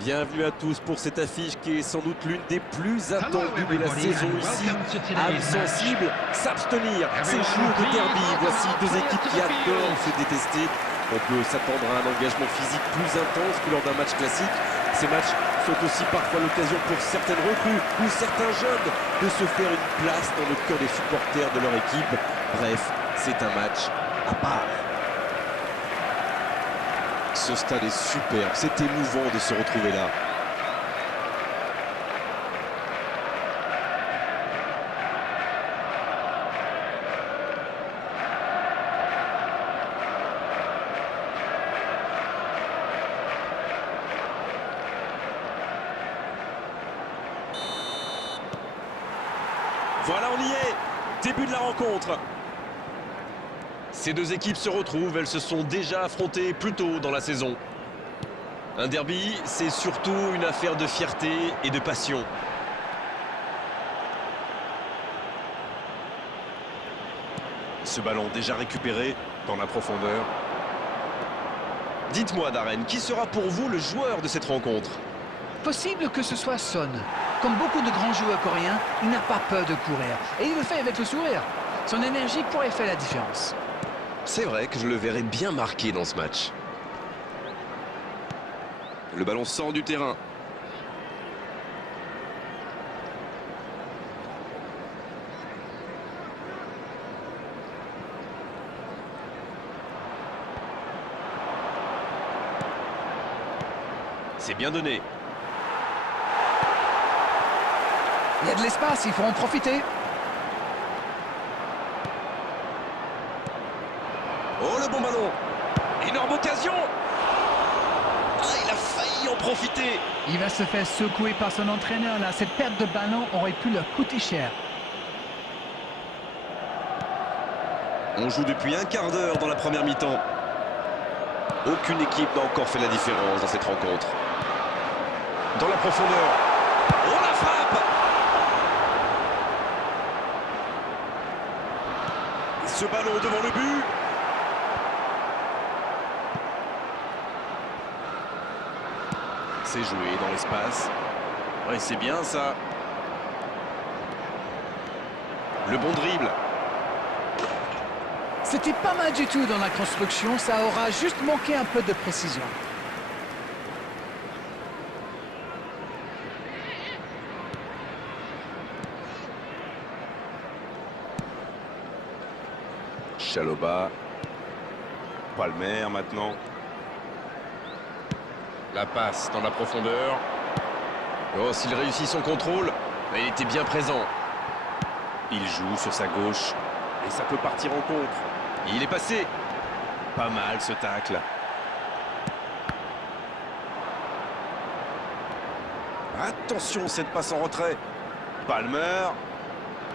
Bienvenue à tous pour cette affiche qui est sans doute l'une des plus attendues de la saison ici. Âme sensible, s'abstenir, ces jours de derby. Voici deux équipes qui adorent se détester. On peut s'attendre à un engagement physique plus intense que lors d'un match classique. Ces matchs sont aussi parfois l'occasion pour certaines recrues ou certains jeunes de se faire une place dans le cœur des supporters de leur équipe. Bref, c'est un match à part. Ce stade est superbe, c'est émouvant de se retrouver là. Voilà, on y est. Début de la rencontre. Ces deux équipes se retrouvent, elles se sont déjà affrontées plus tôt dans la saison. Un derby, c'est surtout une affaire de fierté et de passion. Ce ballon déjà récupéré dans la profondeur. Dites-moi, Darren, qui sera pour vous le joueur de cette rencontre? Possible que ce soit Son. Comme beaucoup de grands joueurs coréens, il n'a pas peur de courir. Et il le fait avec le sourire. Son énergie pourrait faire la différence. C'est vrai que je le verrai bien marqué dans ce match. Le ballon sort du terrain. C'est bien donné. Il y a de l'espace, il faut en profiter. Oh, le bon ballon! Énorme occasion! Ah, il a failli en profiter! Il va se faire secouer par son entraîneur là. Cette perte de ballon aurait pu leur coûter cher. On joue depuis un quart d'heure dans la première mi-temps. Aucune équipe n'a encore fait la différence dans cette rencontre. Dans la profondeur. Oh, la frappe! Ce ballon devant le but. C'est joué dans l'espace. Ouais, c'est bien ça. Le bon dribble. C'était pas mal du tout dans la construction. Ça aura juste manqué un peu de précision. Chalobah. Palmer maintenant. La passe dans la profondeur. Oh, s'il réussit son contrôle, il était bien présent. Il joue sur sa gauche. Et ça peut partir en contre. Il est passé. Pas mal ce tacle. Attention, cette passe en retrait. Palmer.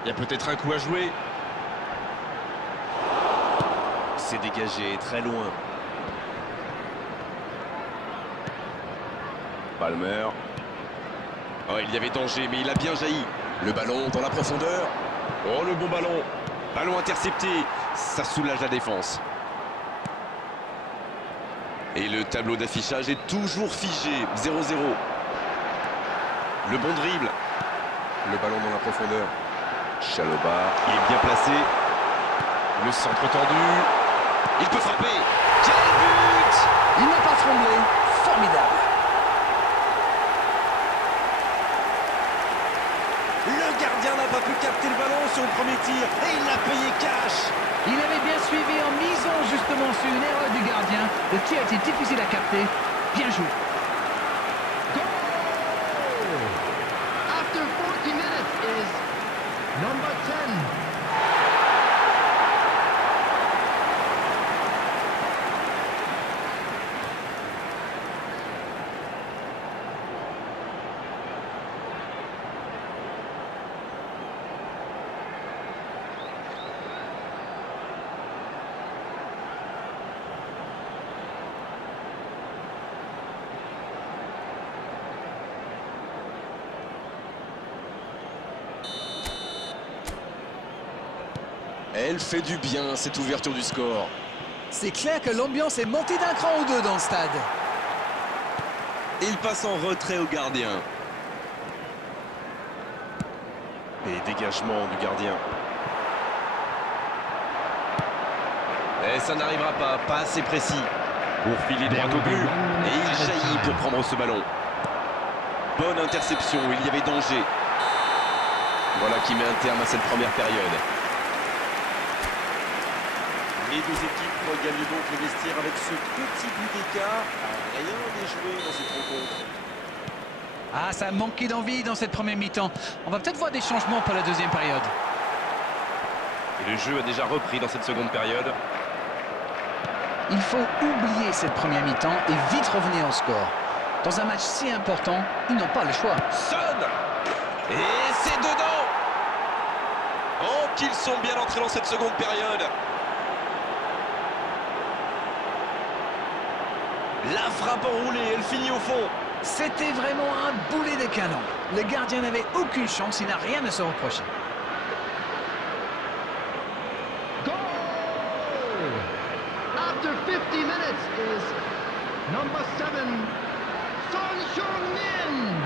Il y a peut-être un coup à jouer. C'est dégagé très loin. Palmer. Oh, il y avait danger, mais il a bien jailli. Le ballon dans la profondeur. Oh, le bon ballon. Ballon intercepté. Ça soulage la défense. Et le tableau d'affichage est toujours figé. 0-0. Le bon dribble. Le ballon dans la profondeur. Chalobah. Il est bien placé. Le centre tendu. Il peut frapper. Quel but! Il n'a pas tremblé. Formidable. Le gardien n'a pas pu capter le ballon sur le premier tir et il l'a payé cash. Il avait bien suivi en misant justement sur une erreur du gardien. Le tir était difficile à capter. Bien joué. After 40 minutes is number 10. Elle fait du bien, cette ouverture du score. C'est clair que l'ambiance est montée d'un cran ou deux dans le stade. Il passe en retrait au gardien. Et dégagement du gardien. Et ça n'arrivera pas assez précis. Pour filer droit au but. Et il jaillit pour prendre ce ballon. Bonne interception, il y avait danger. Voilà qui met un terme à cette première période. Les deux équipes regagnent donc le vestiaire avec ce petit but d'écart. Rien n'est joué dans cette rencontre. Ah, ça a manqué d'envie dans cette première mi-temps. On va peut-être voir des changements pour la deuxième période. Et le jeu a déjà repris dans cette seconde période. Il faut oublier cette première mi-temps et vite revenir au score. Dans un match si important, ils n'ont pas le choix. Son! Et c'est dedans! Oh, qu'ils sont bien entrés dans cette seconde période. La frappe enroulée, elle finit au fond. C'était vraiment un boulet de canon. Le gardien n'avait aucune chance, il n'a rien à se reprocher. Goal! After 50 minutes is number 7, Son Heung-min.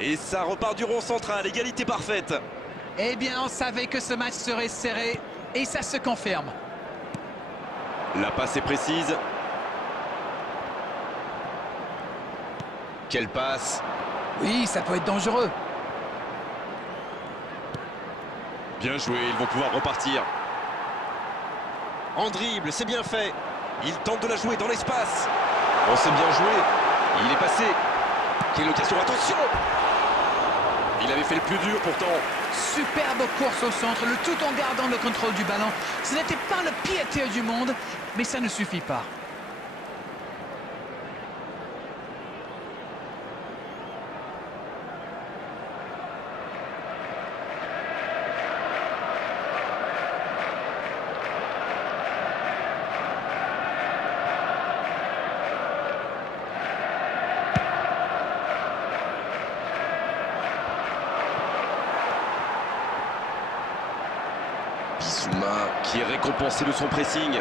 Et ça repart du rond central, égalité parfaite. Eh bien, on savait que ce match serait serré et ça se confirme. La passe est précise. Quelle passe! Oui, ça peut être dangereux. Bien joué, ils vont pouvoir repartir. En dribble, c'est bien fait. Il tente de la jouer dans l'espace. Oh, c'est bien joué. Il est passé. Quelle occasion, attention! Il avait fait le plus dur pourtant. Superbe course au centre, le tout en gardant le contrôle du ballon. Ce n'était pas le pire tir du monde, mais ça ne suffit pas. Bissouma qui est récompensé de son pressing.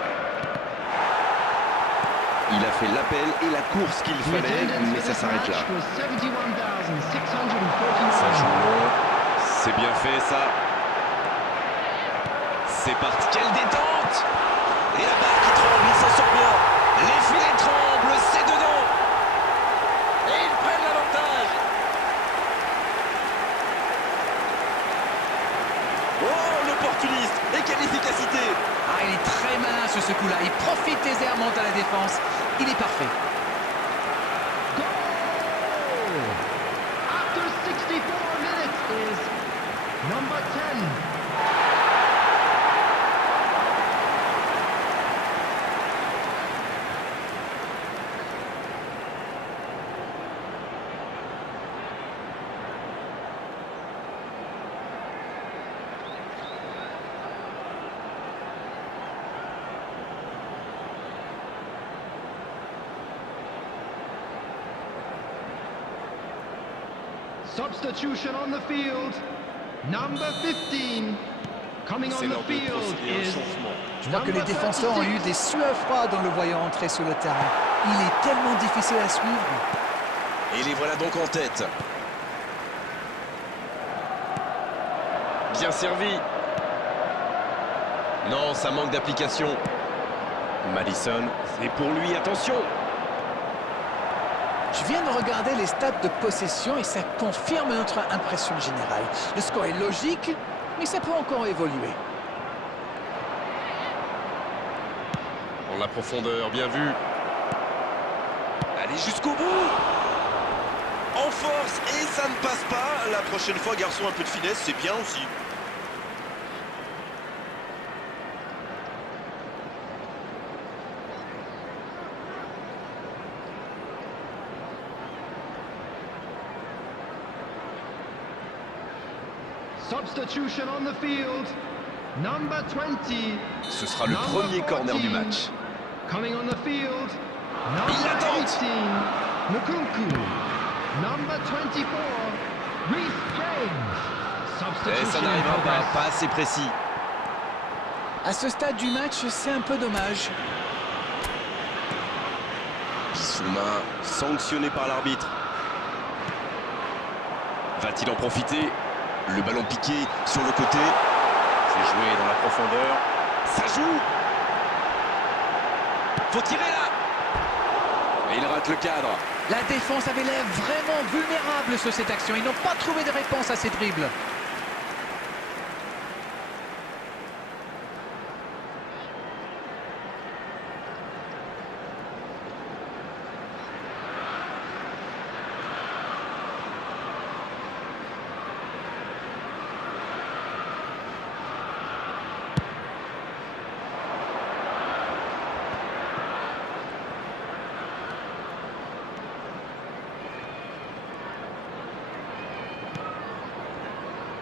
Il a fait l'appel et la course qu'il fallait, mais ça s'arrête là. Ça joue long. C'est bien fait ça. C'est parti. Quelle détente! Et la balle qui tremble, il s'en sort bien. Les filets tremblent, c'est dedans. Et ils prennent l'avantage. Oh, l'opportuniste! Et quelle efficacité! Ah, il est très malin sur ce coup-là. Il profite des airs, monte à la défense. Il est parfait. Goal! After 64 minutes is number 10. Substitution on the field. Number 15 coming C'est on l'heure the de field procéder à un is changement. Je crois que les défenseurs ont eu des sueurs froides en le voyant entrer sur le terrain. Il est tellement difficile à suivre. Et les voilà donc en tête. Bien servi. Non, ça manque d'application. Madison, c'est pour lui, attention. Je viens de regarder les stats de possession et ça confirme notre impression générale. Le score est logique, mais ça peut encore évoluer. En la profondeur, bien vu. Allez jusqu'au bout. En force, et ça ne passe pas. La prochaine fois, garçon, un peu de finesse, c'est bien aussi. Substitution on the field. Number 20. Ce sera le premier corner du match. Coming on the field. Il la Number tente. 18. Nkunku. Number 24. Reece James. Et Substitution ça in n'arrivera progress. pas assez précis. À ce stade du match, c'est un peu dommage. Bissouma, sanctionné par l'arbitre. Va-t-il en profiter? Le ballon piqué sur le côté. C'est joué dans la profondeur. Ça joue. Faut tirer là. Et il rate le cadre. La défense avait l'air vraiment vulnérable sur cette action. Ils n'ont pas trouvé de réponse à ces dribbles.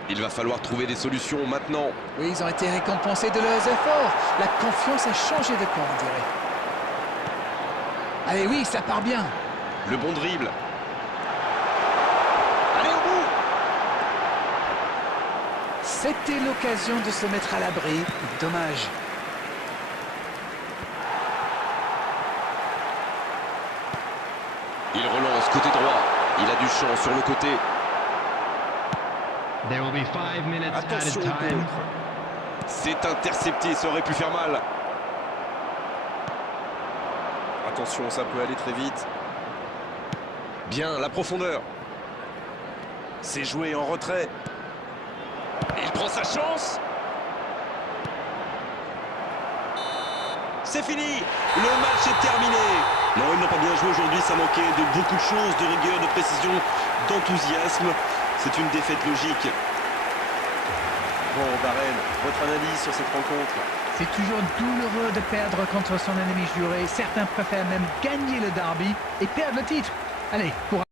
Il va falloir trouver des solutions maintenant. Oui, ils ont été récompensés de leurs efforts. La confiance a changé de camp, on dirait. Allez, oui, ça part bien. Le bon dribble. Allez au bout. C'était l'occasion de se mettre à l'abri. Dommage. Il relance côté droit. Il a du champ sur le côté. There will be 5 minutes Attention added au time. contre. C'est intercepté, ça aurait pu faire mal. Attention, ça peut aller très vite. Bien, la profondeur. C'est joué en retrait. Il prend sa chance. C'est fini. Le match est terminé. Non, ils n'ont pas bien joué aujourd'hui. Ça manquait de beaucoup de choses, de rigueur, de précision, d'enthousiasme. C'est une défaite logique. Bon, Barrel, votre analyse sur cette rencontre? C'est toujours douloureux de perdre contre son ennemi juré. Certains préfèrent même gagner le derby et perdre le titre. Allez, courage.